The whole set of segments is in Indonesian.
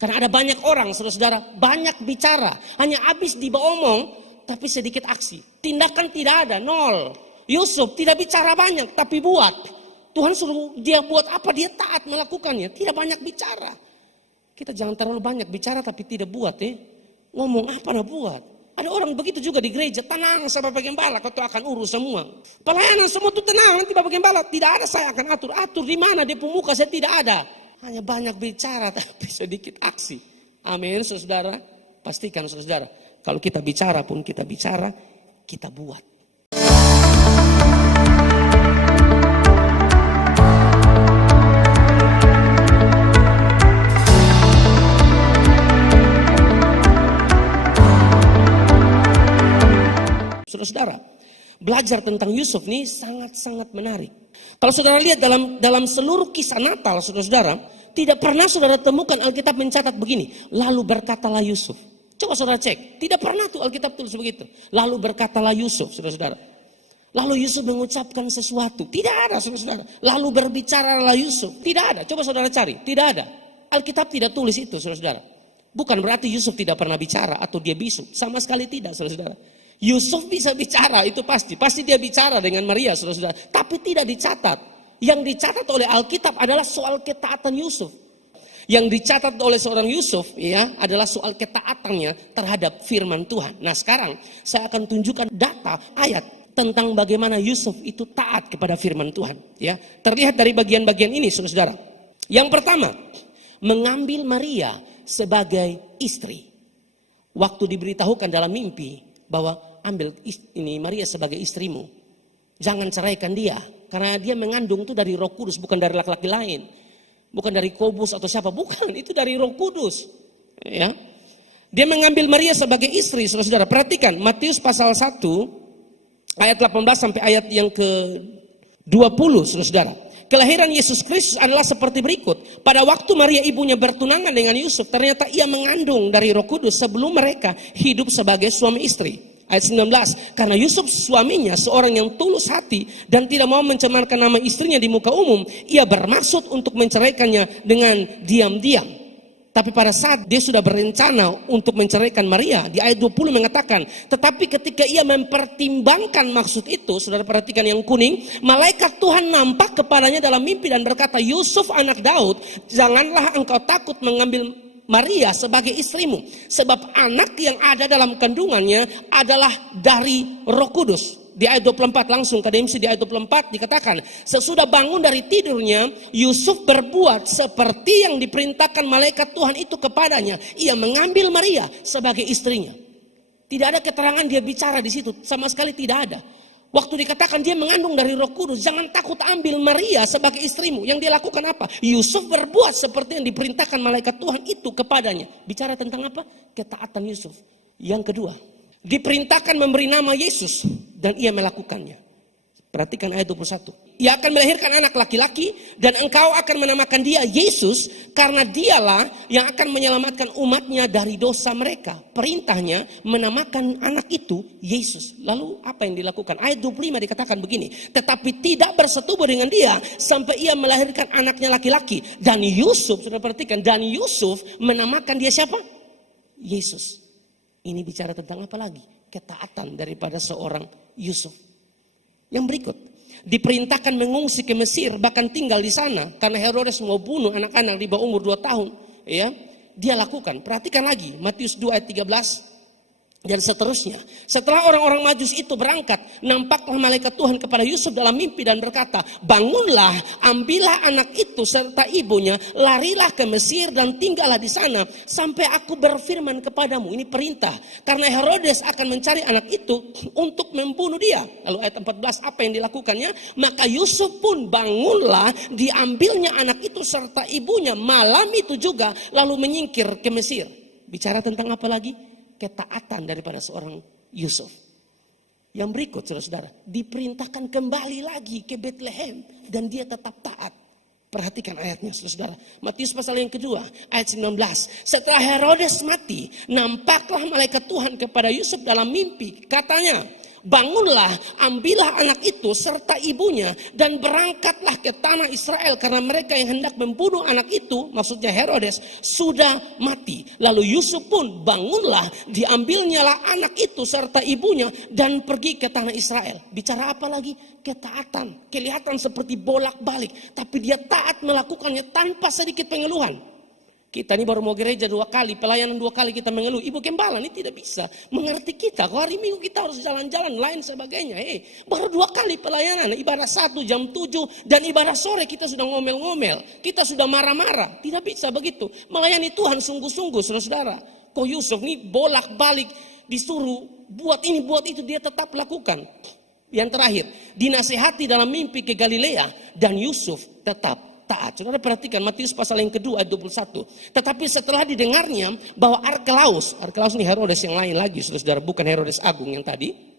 Karena ada banyak orang, saudara-saudara, banyak bicara. Hanya habis diomong, tapi sedikit aksi. Tindakan tidak ada, nol. Yusuf tidak bicara banyak, tapi buat. Tuhan suruh dia buat apa, dia taat melakukannya. Tidak banyak bicara. Kita jangan terlalu banyak bicara, tapi tidak buat ya. Ngomong apa nak buat. Ada orang begitu juga di gereja, tenang sama Bapak Gembala, kau akan urus semua. Pelayanan semua itu tenang, nanti Bapak Gembala, tidak ada saya akan atur. Atur di mana, di pemuka saya tidak ada. Hanya banyak bicara tapi sedikit aksi. Amin, saudara. Pastikan saudara, kalau kita bicara pun kita bicara, kita buat. Saudara, belajar tentang Yusuf ini sangat-sangat menarik. Kalau saudara lihat dalam seluruh kisah Natal, saudara-saudara, tidak pernah saudara temukan Alkitab mencatat begini. Lalu berkatalah Yusuf. Coba saudara cek, tidak pernah tuh Alkitab tulis begitu. Lalu berkatalah Yusuf, saudara-saudara. Lalu Yusuf mengucapkan sesuatu. Tidak ada, saudara-saudara. Lalu berbicaralah Yusuf. Tidak ada, coba saudara cari. Tidak ada. Alkitab tidak tulis itu, saudara-saudara. Bukan berarti Yusuf tidak pernah bicara atau dia bisu. Sama sekali tidak, saudara-saudara. Yusuf bisa bicara, itu pasti. Pasti dia bicara dengan Maria, saudara-saudara. Tapi tidak dicatat. Yang dicatat oleh Alkitab adalah soal ketaatan Yusuf. Yang dicatat oleh seorang Yusuf ya adalah soal ketaatannya terhadap firman Tuhan. Nah sekarang saya akan tunjukkan data ayat tentang bagaimana Yusuf itu taat kepada firman Tuhan. Ya, terlihat dari bagian-bagian ini, saudara-saudara. Yang pertama, mengambil Maria sebagai istri. Waktu diberitahukan dalam mimpi bahwa ambil ini Maria sebagai istrimu. Jangan ceraikan dia. Karena dia mengandung itu dari Roh Kudus, bukan dari laki-laki lain. Bukan dari Kobus atau siapa, bukan. Itu dari Roh Kudus. Ya. Dia mengambil Maria sebagai istri, saudara-saudara. Perhatikan, Matius pasal 1, ayat 18 sampai ayat yang ke-20, saudara-saudara. Kelahiran Yesus Kristus adalah seperti berikut. Pada waktu Maria ibunya bertunangan dengan Yusuf, ternyata ia mengandung dari Roh Kudus sebelum mereka hidup sebagai suami istri. Ayat 19, karena Yusuf suaminya seorang yang tulus hati dan tidak mau mencemarkan nama istrinya di muka umum, ia bermaksud untuk menceraikannya dengan diam-diam. Tapi pada saat dia sudah berencana untuk menceraikan Maria, di ayat 20 mengatakan, tetapi ketika ia mempertimbangkan maksud itu, saudara perhatikan yang kuning, malaikat Tuhan nampak kepadanya dalam mimpi dan berkata, Yusuf anak Daud, janganlah engkau takut mengambil Maria sebagai istrimu, sebab anak yang ada dalam kandungannya adalah dari Roh Kudus. Di ayat 24 langsung KDMC di ayat 24 dikatakan, sesudah bangun dari tidurnya, Yusuf berbuat seperti yang diperintahkan malaikat Tuhan itu kepadanya. Ia mengambil Maria sebagai istrinya. Tidak ada keterangan dia bicara di situ, sama sekali tidak ada. Waktu dikatakan dia mengandung dari Roh Kudus, jangan takut ambil Maria sebagai istrimu. Yang dia lakukan apa? Yusuf berbuat seperti yang diperintahkan malaikat Tuhan itu kepadanya. Bicara tentang apa? Ketaatan Yusuf. Yang kedua, diperintahkan memberi nama Yesus dan ia melakukannya. Perhatikan ayat 21. Ia akan melahirkan anak laki-laki dan engkau akan menamakan dia Yesus karena dialah yang akan menyelamatkan umatnya dari dosa mereka. Perintahnya menamakan anak itu Yesus. Lalu apa yang dilakukan? Ayat 25 dikatakan begini. Tetapi tidak bersetubuh dengan dia sampai ia melahirkan anaknya laki-laki. Dan Yusuf, sudah perhatikan, dan Yusuf menamakan dia siapa? Yesus. Ini bicara tentang apa lagi? Ketaatan daripada seorang Yusuf. Yang berikut, diperintahkan mengungsi ke Mesir, bahkan tinggal di sana karena Herodes mau bunuh anak-anak di bawah umur 2 tahun. Ya, dia lakukan. Perhatikan lagi Matius 2 ayat 13 dan seterusnya. Setelah orang-orang Majus itu berangkat, nampaklah malaikat Tuhan kepada Yusuf dalam mimpi dan berkata, bangunlah, ambillah anak itu serta ibunya, larilah ke Mesir dan tinggallah di sana sampai aku berfirman kepadamu. Ini perintah, karena Herodes akan mencari anak itu untuk membunuh dia. Lalu ayat 14, apa yang dilakukannya? Maka Yusuf pun bangunlah, diambilnya anak itu serta ibunya malam itu juga, lalu menyingkir ke Mesir. Bicara tentang apa lagi? Ketaatan daripada seorang Yusuf. Yang berikut, saudara-saudara, diperintahkan kembali lagi ke Bethlehem dan dia tetap taat. Perhatikan ayatnya, saudara-saudara. Matius pasal yang kedua, ayat 19. Setelah Herodes mati, nampaklah malaikat Tuhan kepada Yusuf dalam mimpi. Katanya, Bangunlah, ambillah anak itu serta ibunya dan berangkatlah ke tanah Israel karena mereka yang hendak membunuh anak itu, maksudnya Herodes, sudah mati. Lalu Yusuf pun bangunlah, diambilnyalah anak itu serta ibunya dan pergi ke tanah Israel. Bicara apa lagi? Ketaatan. Kelihatan seperti bolak-balik, tapi dia taat melakukannya tanpa sedikit pengeluhan. Kita ini baru mau gereja 2 kali, pelayanan 2 kali kita mengeluh. Ibu gembala ini tidak bisa mengerti kita. Kalau hari Minggu kita harus jalan-jalan, lain sebagainya. Baru 2 kali pelayanan, ibadah 1 jam 7 dan ibadah sore kita sudah ngomel-ngomel. Kita sudah marah-marah. Tidak bisa begitu. Melayani Tuhan sungguh-sungguh, saudara-saudara. Kok Yusuf ini bolak-balik disuruh buat ini, buat itu, dia tetap lakukan. Yang terakhir, dinasehati dalam mimpi ke Galilea dan Yusuf tetap taat. Saudara perhatikan Matius pasal yang kedua ayat 21. Tetapi setelah didengarnya bahwa Arkelaus ini Herodes yang lain lagi, saudara, bukan Herodes Agung yang tadi.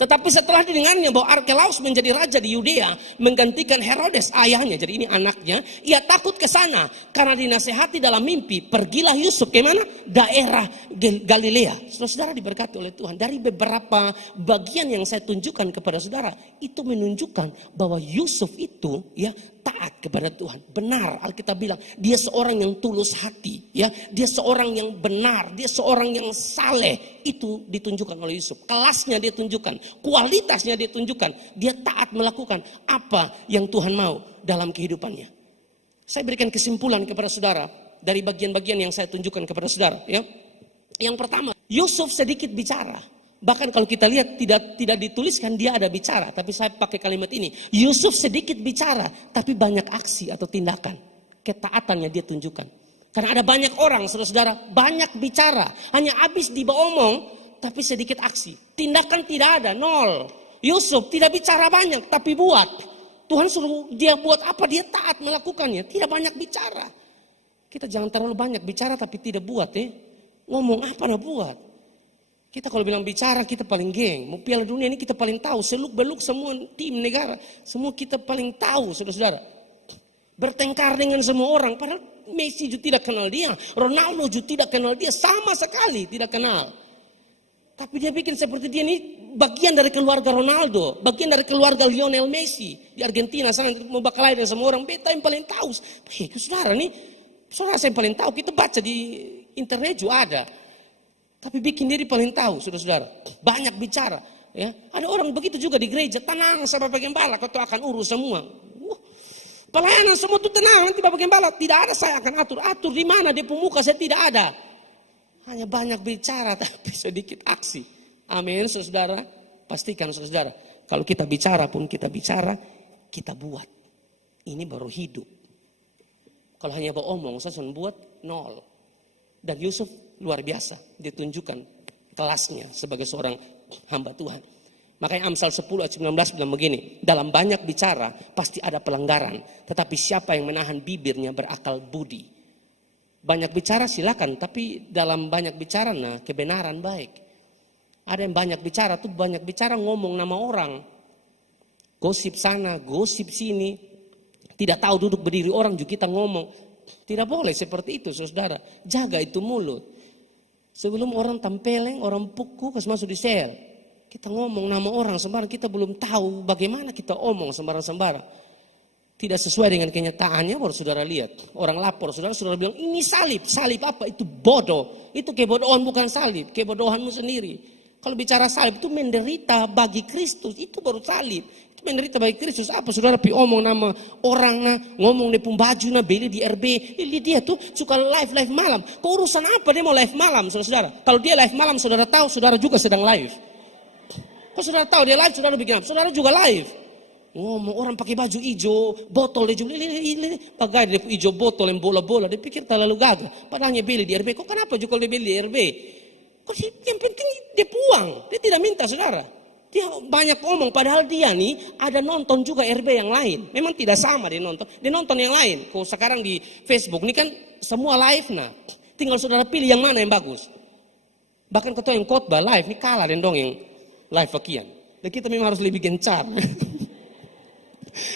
Tetapi setelah didengarnya bahwa Arkelaus menjadi raja di Yudea menggantikan Herodes ayahnya, jadi ini anaknya, ia takut ke sana karena dinasehati dalam mimpi. Pergilah Yusuf ke mana? Daerah Galilea. Saudara diberkati oleh Tuhan. Dari beberapa bagian yang saya tunjukkan kepada saudara, itu menunjukkan bahwa Yusuf itu taat kepada Tuhan. Benar, Alkitab bilang dia seorang yang tulus hati, dia seorang yang benar, dia seorang yang saleh. Itu ditunjukkan oleh Yusuf. Kelasnya dia tunjukkan, kualitasnya dia tunjukkan. Dia taat melakukan apa yang Tuhan mau dalam kehidupannya. Saya berikan kesimpulan kepada saudara dari bagian-bagian yang saya tunjukkan kepada saudara. Yang pertama, Yusuf sedikit bicara. Bahkan kalau kita lihat tidak dituliskan dia ada bicara, tapi saya pakai kalimat ini. Yusuf sedikit bicara, tapi banyak aksi atau tindakan. Ketaatannya dia tunjukkan. Karena ada banyak orang, saudara-saudara, banyak bicara, hanya habis diomong, tapi sedikit aksi. Tindakan tidak ada, nol. Yusuf tidak bicara banyak, tapi buat. Tuhan suruh dia buat apa, dia taat melakukannya. Tidak banyak bicara. Kita jangan terlalu banyak bicara, tapi tidak buat. Ngomong apa nak buat? Kita kalau bilang bicara, kita paling geng. Mau Piala Dunia ini kita paling tahu. Seluk-beluk semua tim negara. Semua kita paling tahu, saudara-saudara. Bertengkar dengan semua orang. Padahal Messi juga tidak kenal dia. Ronaldo juga tidak kenal dia. Sama sekali tidak kenal. Tapi dia bikin seperti dia ini bagian dari keluarga Ronaldo. Bagian dari keluarga Lionel Messi. Di Argentina sana mau berkelahi dengan semua orang. Beta yang paling tahu. Saudara nih. Saudara saya yang paling tahu. Kita baca di internet juga ada. Tapi bikin diri paling tahu, saudara-saudara. Banyak bicara. Ada orang begitu juga di gereja. Tenang sama Bapak Gembala, kau akan urus semua. Pelayanan semua itu tenang, nanti Bapak Gembala. Tidak ada, saya akan atur. Atur di mana? Di pemuka saya tidak ada. Hanya banyak bicara, tapi sedikit aksi. Amin, saudara. Pastikan, saudara. Kalau kita bicara pun kita bicara, kita buat. Ini baru hidup. Kalau hanya beromong, saya cuma buat nol. Dan Yusuf luar biasa, ditunjukkan kelasnya sebagai seorang hamba Tuhan. Makanya Amsal 10 ayat 19 bilang begini, dalam banyak bicara pasti ada pelanggaran, tetapi siapa yang menahan bibirnya berakal budi. Banyak bicara silakan, tapi dalam banyak bicara kebenaran baik. Ada yang banyak bicara tuh banyak bicara ngomong nama orang. Gosip sana, gosip sini. Tidak tahu duduk berdiri orang juga kita ngomong. Tidak boleh seperti itu, saudara. Jaga itu mulut. Sebelum orang tampeleng, orang pukul, masuk di sel. Kita ngomong nama orang sembarang, kita belum tahu bagaimana kita omong sembarang-sembarang. Tidak sesuai dengan kenyataannya, baru saudara lihat. Orang lapor, saudara bilang, ini salib. Salib apa? Itu bodoh. Itu kebodohan bukan salib, kebodohanmu sendiri. Kalau bicara salib itu menderita bagi Kristus, itu baru salib. Menderita bagi Kristus apa? Saudara pi omong nama orang ngomong dia pun baju beli di RB. Dia tuh suka live malam. Keurusan apa dia mau live malam, saudara? Kalau dia live malam, saudara tahu, saudara juga sedang live. Kalau saudara tahu dia live, saudara bikin apa? Saudara juga live. Ngomong orang pakai baju hijau, botol hijau, pakai dia hijau botol yang bola-bola. Dia pikir terlalu gagah. Padahal dia beli di RB. Kok kenapa juga dia beli di RB? Kok yang penting dia puang. Dia tidak minta, saudara. Dia banyak omong, padahal dia nih ada nonton juga RB yang lain. Memang tidak sama dia nonton yang lain. Kalau sekarang di Facebook ini kan semua live tinggal saudara pilih yang mana yang bagus. Bahkan ketua yang khotbah live ini kalah dong yang live bagian. Dan kita memang harus lebih gencar.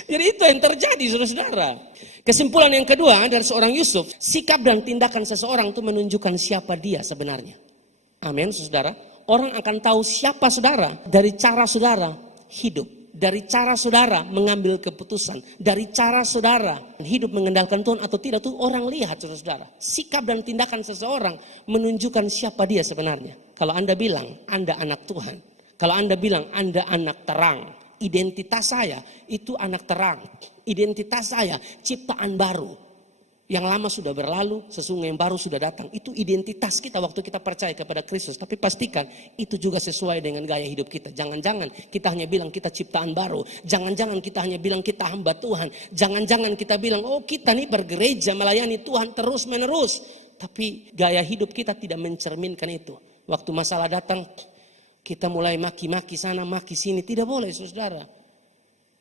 Jadi itu yang terjadi, saudara-saudara. Kesimpulan yang kedua dari seorang Yusuf, sikap dan tindakan seseorang itu menunjukkan siapa dia sebenarnya. Amin, saudara. Orang akan tahu siapa saudara dari cara saudara hidup. Dari cara saudara mengambil keputusan. Dari cara saudara hidup mengendalikan Tuhan atau tidak, tuh orang lihat saudara. Sikap dan tindakan seseorang menunjukkan siapa dia sebenarnya. Kalau Anda bilang Anda anak Tuhan. Kalau Anda bilang Anda anak terang. Identitas saya itu anak terang. Identitas saya ciptaan baru. Yang lama sudah berlalu, sesungguhnya yang baru sudah datang. Itu identitas kita waktu kita percaya kepada Kristus. Tapi pastikan itu juga sesuai dengan gaya hidup kita. Jangan-jangan kita hanya bilang kita ciptaan baru. Jangan-jangan kita hanya bilang kita hamba Tuhan. Jangan-jangan kita bilang, oh kita nih bergereja melayani Tuhan terus menerus. Tapi gaya hidup kita tidak mencerminkan itu. Waktu masalah datang, kita mulai maki-maki sana, maki sini. Tidak boleh saudara.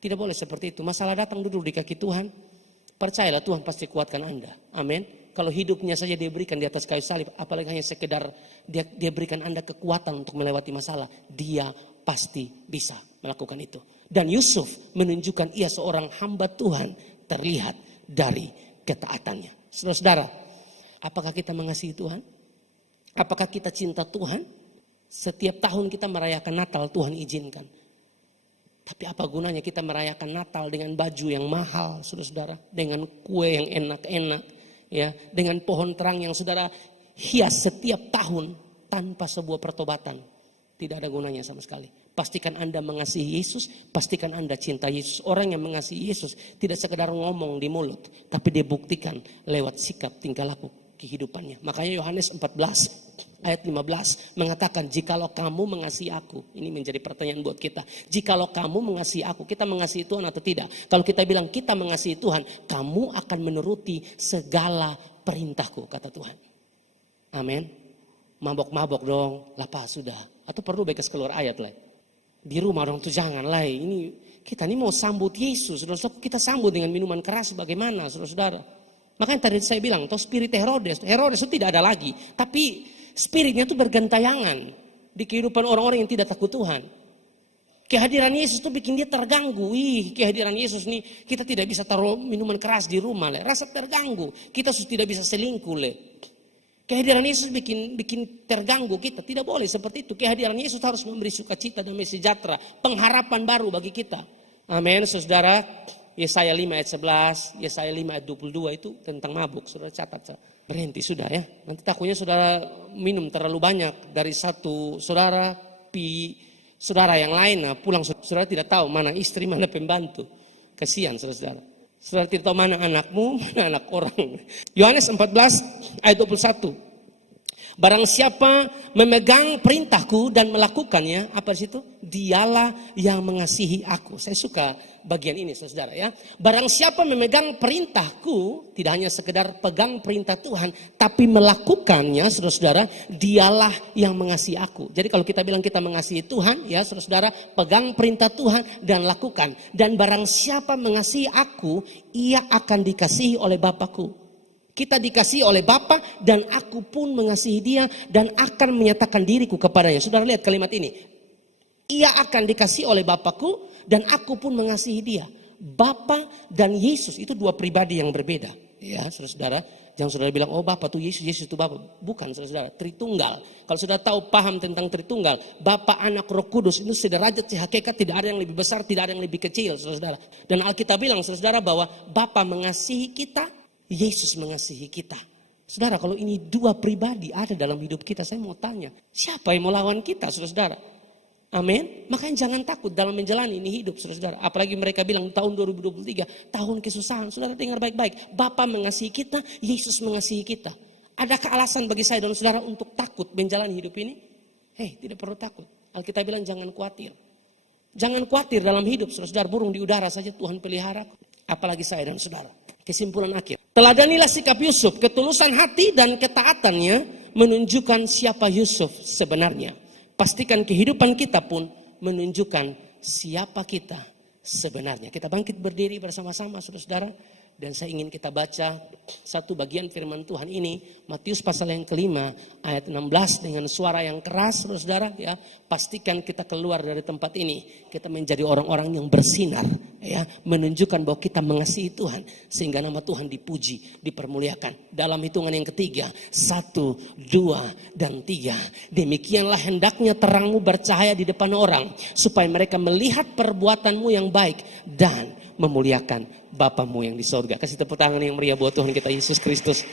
Tidak boleh seperti itu. Masalah datang duduk di kaki Tuhan. Percayalah Tuhan pasti kuatkan Anda. Amin. Kalau hidupnya saja dia berikan di atas kayu salib, apalagi hanya sekedar dia berikan Anda kekuatan untuk melewati masalah, dia pasti bisa melakukan itu. Dan Yusuf menunjukkan ia seorang hamba Tuhan terlihat dari ketaatannya. Saudara-saudara, apakah kita mengasihi Tuhan? Apakah kita cinta Tuhan? Setiap tahun kita merayakan Natal, Tuhan izinkan. Tapi apa gunanya kita merayakan Natal dengan baju yang mahal, saudara-saudara, dengan kue yang enak-enak, ya, dengan pohon terang yang saudara hias setiap tahun tanpa sebuah pertobatan. Tidak ada gunanya sama sekali. Pastikan Anda mengasihi Yesus, pastikan Anda cinta Yesus. Orang yang mengasihi Yesus tidak sekedar ngomong di mulut, tapi dia buktikan lewat sikap tingkah laku kehidupannya. Makanya Yohanes 14 ayat 15 mengatakan, jikalau kamu mengasihi aku, ini menjadi pertanyaan buat kita. Jikalau kamu mengasihi aku, kita mengasihi Tuhan atau tidak? Kalau kita bilang kita mengasihi Tuhan, kamu akan menuruti segala perintahku, kata Tuhan. Amin. Mabok-mabok dong, lapar sudah. Atau perlu bekas keluar ayat lah. Di rumah dong tuh jangan lah. Ini kita ini mau sambut Yesus, saudara. Kita sambut dengan minuman keras bagaimana, saudara-saudara? Makanya tadi saya bilang, toh spirit Herodes itu tidak ada lagi. Tapi spiritnya itu bergentayangan di kehidupan orang-orang yang tidak takut Tuhan. Kehadiran Yesus itu bikin dia terganggu. Kehadiran Yesus nih, kita tidak bisa taruh minuman keras di rumah. Rasa terganggu. Kita sudah tidak bisa selingkuh. Kehadiran Yesus bikin terganggu kita. Tidak boleh seperti itu. Kehadiran Yesus harus memberi sukacita dan sejahtera. Pengharapan baru bagi kita. Amin, saudara. Yesaya 5 ayat 11, Yesaya 5 ayat 22 itu tentang mabuk. Saudara catat. Berhenti sudah ya. Nanti takutnya saudara minum terlalu banyak dari satu saudara, saudara yang lain. Nah, pulang saudara tidak tahu mana istri, mana pembantu. Kasihan saudara. Saudara tidak tahu mana anakmu, mana anak orang. Yohanes 14 ayat 21. Barang siapa memegang perintahku dan melakukannya, apa di situ? Dialah yang mengasihi aku. Saya suka bagian ini saudara ya. Barang siapa memegang perintahku, tidak hanya sekedar pegang perintah Tuhan, tapi melakukannya, saudara-saudara, dialah yang mengasihi aku. Jadi kalau kita bilang kita mengasihi Tuhan, ya saudara-saudara, pegang perintah Tuhan dan lakukan. Dan barang siapa mengasihi aku, ia akan dikasihi oleh Bapakku. Kita dikasihi oleh Bapa dan aku pun mengasihi dia dan akan menyatakan diriku kepadanya. Saudara lihat kalimat ini. Ia akan dikasihi oleh Bapakku dan aku pun mengasihi dia. Bapa dan Yesus itu dua pribadi yang berbeda. Ya saudara-saudara. Jangan saudara bilang, oh Bapa itu Yesus, Yesus itu Bapa. Bukan saudara-saudara, Tritunggal. Kalau saudara tahu paham tentang Tritunggal, Bapa, Anak, Roh Kudus itu sederajat, sehakikat, tidak ada yang lebih besar, tidak ada yang lebih kecil saudara-saudara. Dan Alkitab bilang saudara-saudara bahwa Bapa mengasihi kita, Yesus mengasihi kita. Saudara, kalau ini dua pribadi ada dalam hidup kita, saya mau tanya, siapa yang mau lawan kita, saudara-saudara? Amin. Makanya jangan takut dalam menjalani ini hidup, saudara-saudara. Apalagi mereka bilang tahun 2023, tahun kesusahan. Saudara dengar baik-baik. Bapa mengasihi kita, Yesus mengasihi kita. Adakah alasan bagi saya dan saudara untuk takut menjalani hidup ini? Tidak perlu takut. Alkitab bilang jangan khawatir. Jangan khawatir dalam hidup, saudara-saudara. Burung di udara saja Tuhan pelihara. Apalagi saya dan saudara. Kesimpulan akhir. Teladanilah sikap Yusuf, ketulusan hati dan ketaatannya menunjukkan siapa Yusuf sebenarnya. Pastikan kehidupan kita pun menunjukkan siapa kita sebenarnya. Kita bangkit berdiri bersama-sama saudara-saudara. Dan saya ingin kita baca satu bagian firman Tuhan ini. Matius pasal yang kelima ayat 16 dengan suara yang keras saudara-saudara. Ya, pastikan kita keluar dari tempat ini. Kita menjadi orang-orang yang bersinar ya, menunjukkan bahwa kita mengasihi Tuhan sehingga nama Tuhan dipuji, dipermuliakan. Dalam hitungan yang ketiga, 1, 2, dan 3. Demikianlah hendaknya terangmu bercahaya di depan orang, supaya mereka melihat perbuatanmu yang baik dan memuliakan Bapamu yang di sorga. Kasih tepuk tangan yang meriah buat Tuhan kita Yesus Kristus.